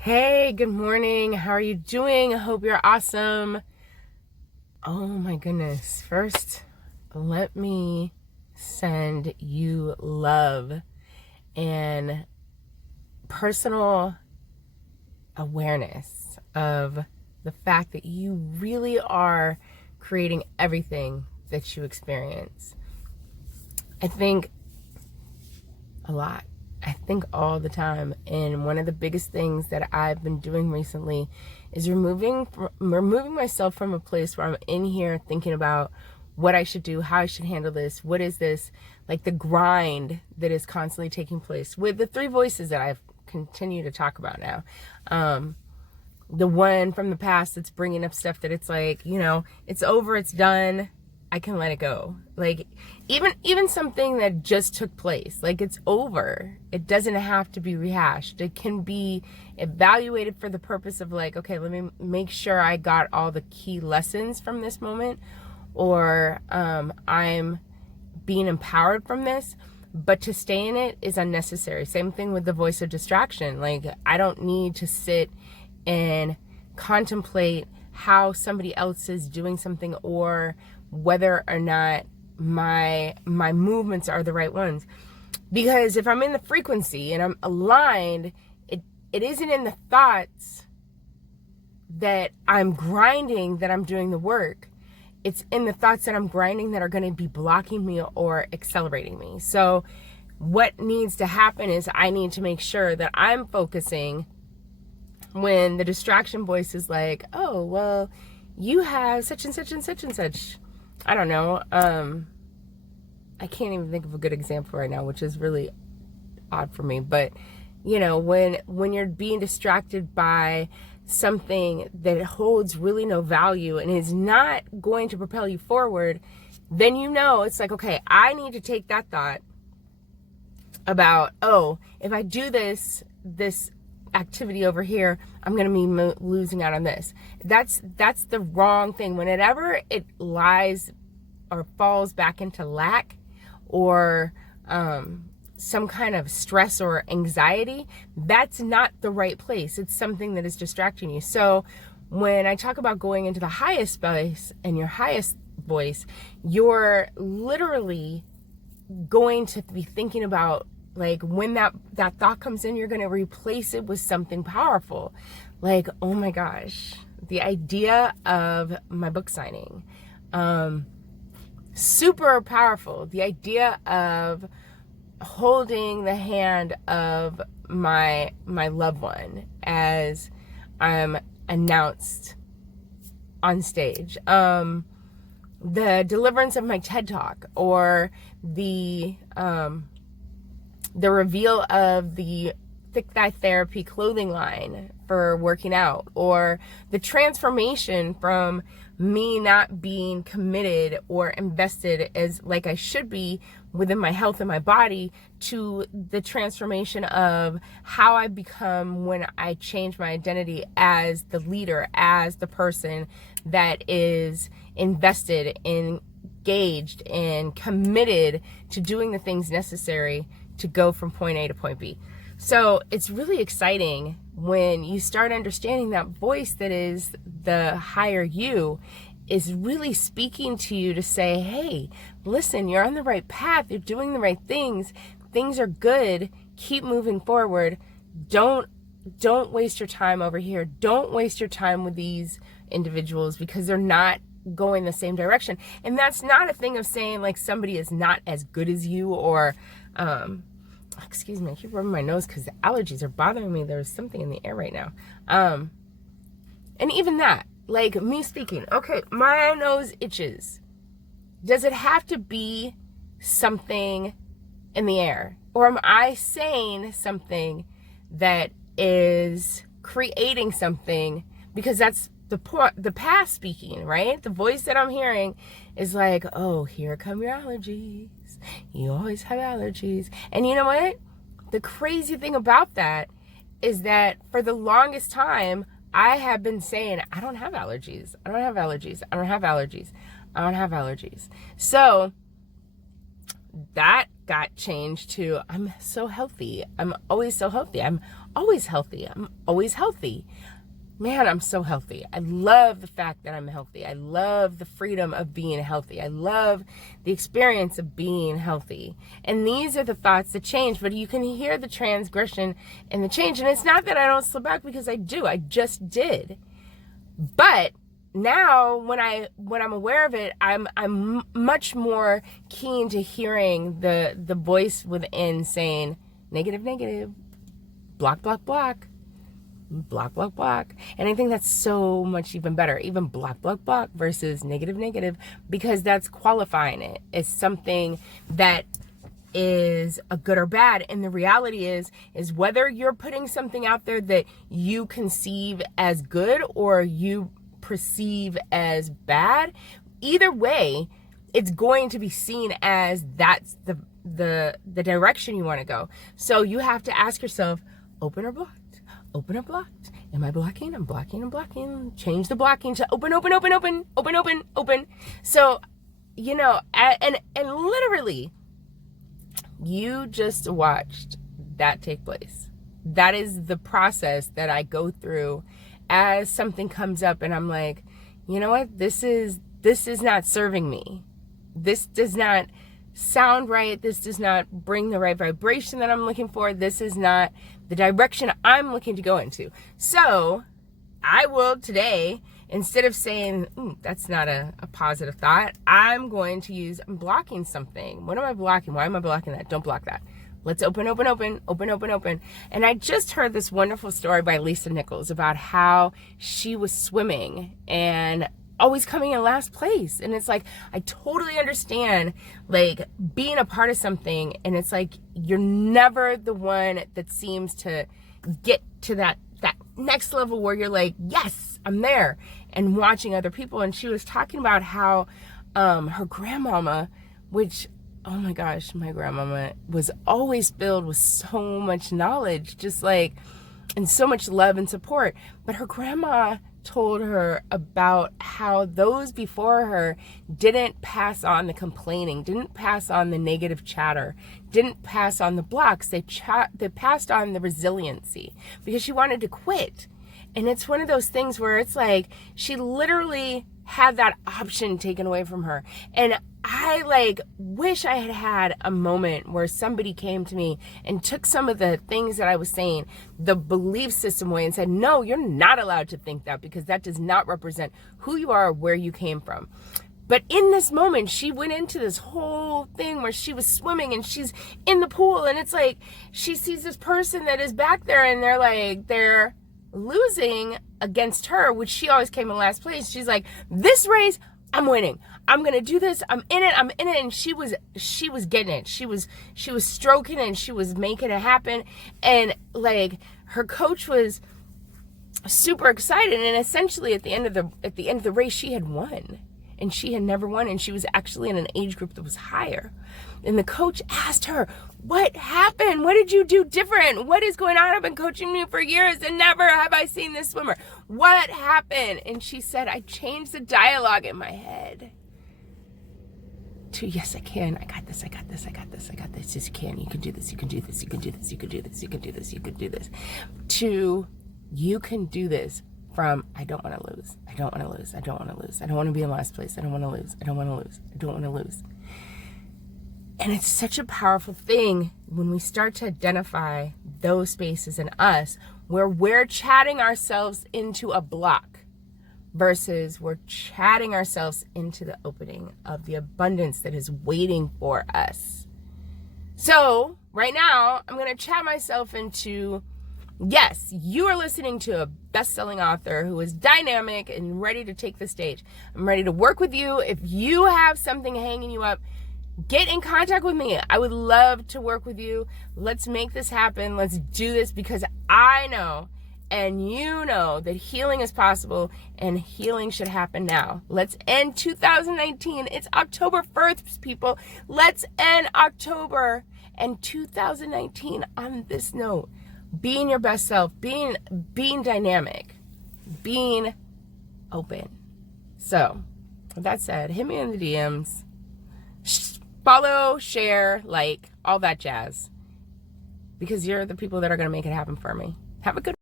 Hey, good morning. How are you doing? I hope you're awesome. Oh my goodness. First, let me send you love and personal awareness of the fact that you really are creating everything that you experience. I think a lot. I think all the time. And one of the biggest things that I've been doing recently is removing myself from a place where I'm in here thinking about what I should do, how I should handle this, what is this, like the grind that is constantly taking place with the three voices that I've continued to talk about now. The one from the past that's bringing up stuff that it's like, it's over, it's done, I can let it go. Like even something that just took place, like it's over. It doesn't have to be rehashed. It can be evaluated for the purpose of like, okay, let me make sure I got all the key lessons from this moment, or I'm being empowered from this. But to stay in it is unnecessary. Same thing with the voice of distraction. Like I don't need to sit and contemplate how somebody else is doing something or whether or not my movements are the right ones. Because if I'm in the frequency and I'm aligned, it isn't in the thoughts that I'm grinding that I'm doing the work. It's in the thoughts that I'm grinding that are going to be blocking me or accelerating me. So what needs to happen is I need to make sure that I'm focusing when the distraction voice is like, oh, well, you have such and such and such and such. I don't know. I can't even think of a good example right now, which is really odd for me. But, when you're being distracted by something that holds really no value and is not going to propel you forward, then it's like, okay, I need to take that thought about, oh, if I do this activity over here, I'm going to be losing out on this. That's the wrong thing. Whenever it lies or falls back into lack or some kind of stress or anxiety, that's not the right place. It's something that is distracting you. So when I talk about going into the highest space and your highest voice, you're literally going to be thinking about, like, when that thought comes in, you're going to replace it with something powerful. Like, oh my gosh, the idea of my book signing, super powerful. The idea of holding the hand of my loved one as I'm announced on stage. The deliverance of my TED Talk, or the reveal of the Thick Thigh Therapy clothing line for working out, or the transformation from me not being committed or invested as like I should be within my health and my body, to the transformation of how I become when I change my identity as the leader, as the person that is invested, engaged, and committed to doing the things necessary to go from point A to point B. So it's really exciting when you start understanding that voice that is the higher you is really speaking to you to say, hey, listen, you're on the right path. You're doing the right things. Things are good. Keep moving forward. Don't waste your time over here. Don't waste your time with these individuals because they're not going the same direction. And that's not a thing of saying like somebody is not as good as you, or excuse me, I keep rubbing my nose because the allergies are bothering me. There's something in the air right now. And even that, like me speaking, okay, my nose itches. Does it have to be something in the air? Or am I saying something that is creating something? Because that's the past speaking, right? The voice that I'm hearing is like, oh, here come your allergies. You always have allergies. And you know what? The crazy thing about that is that for the longest time, I have been saying, I don't have allergies. I don't have allergies. I don't have allergies. I don't have allergies. So that got changed to I'm so healthy. I'm always so healthy. I'm always healthy. I'm always healthy. Man, I'm so healthy. I love the fact that I'm healthy. I love the freedom of being healthy. I love the experience of being healthy. And these are the thoughts that change, but you can hear the transgression and the change. And it's not that I don't slip back, because I do. I just did. But now when I'm aware of it, I'm much more keen to hearing the voice within saying negative, negative, block, block, block. Block, block, block. And I think that's so much even better, even block, block, block versus negative, negative, because that's qualifying it as something that is a good or bad. And the reality is whether you're putting something out there that you conceive as good or you perceive as bad, either way, it's going to be seen as that's the direction you want to go. So you have to ask yourself, open or blocked? Open or blocked? Am I blocking? I'm blocking, I'm blocking. Change the blocking to open, open, open, open, open, open, open. So, you know, and literally, you just watched that take place. That is the process that I go through as something comes up and I'm like, you know what? This is not serving me. This does not sound right. This does not bring the right vibration that I'm looking for. This is not the direction I'm looking to go into. So I will today, instead of saying, that's not a positive thought, I'm going to use, I'm blocking something. What am I blocking? Why am I blocking that? Don't block that. Let's open, open, open, open, open, open. And I just heard this wonderful story by Lisa Nichols about how she was swimming and always coming in last place. And it's like, I totally understand, like, being a part of something, and it's like you're never the one that seems to get to that next level where you're like, yes, I'm there, and watching other people. And she was talking about how her grandmama, which, oh my gosh, my grandmama was always filled with so much knowledge, just like, and so much love and support. But her grandma told her about how those before her didn't pass on the complaining, didn't pass on the negative chatter, didn't pass on the blocks. They passed on the resiliency, because she wanted to quit. And it's one of those things where it's like she literally had that option taken away from her. And I like wish I had had a moment where somebody came to me and took some of the things that I was saying, the belief system away, and said, no, you're not allowed to think that, because that does not represent who you are or where you came from. But in this moment, she went into this whole thing where she was swimming and she's in the pool, and it's like she sees this person that is back there, and they're losing against her, which she always came in last place. She's like, this race, I'm winning. I'm going to do this. I'm in it. And she was getting it. She was stroking it, and she was making it happen. And like her coach was super excited. And essentially at the end of the race, she had won, and she had never won. And she was actually in an age group that was higher. And the coach asked her, what happened? What did you do different? What is going on? I've been coaching you for years and never have I seen this swimmer. What happened? And she said, I changed the dialogue in my head to, yes, I can. I got this. I got this. I got this. I got this. Yes, you can. You can do this. You can do this. You can do this. You can do this. You can do this. You can do this. To, you can do this. From, I don't want to lose. I don't want to lose. I don't want to lose. I don't want to be in last place. I don't want to lose. I don't want to lose. I don't want to lose. And it's such a powerful thing when we start to identify those spaces in us where we're chatting ourselves into a block versus we're chatting ourselves into the opening of the abundance that is waiting for us. So right now, I'm going to chat myself into, yes, you are listening to a best-selling author who is dynamic and ready to take the stage. I'm ready to work with you. If you have something hanging you up, get in contact with me. I would love to work with you. Let's make this happen. Let's do this, because I know and you know that healing is possible, and healing should happen now. Let's end 2019. It's October 1st, people. Let's end October and 2019 on this note. Being your best self, being dynamic, being open. So, with that said, hit me in the DMs. Follow, share, like, all that jazz. Because you're the people that are going to make it happen for me. Have a good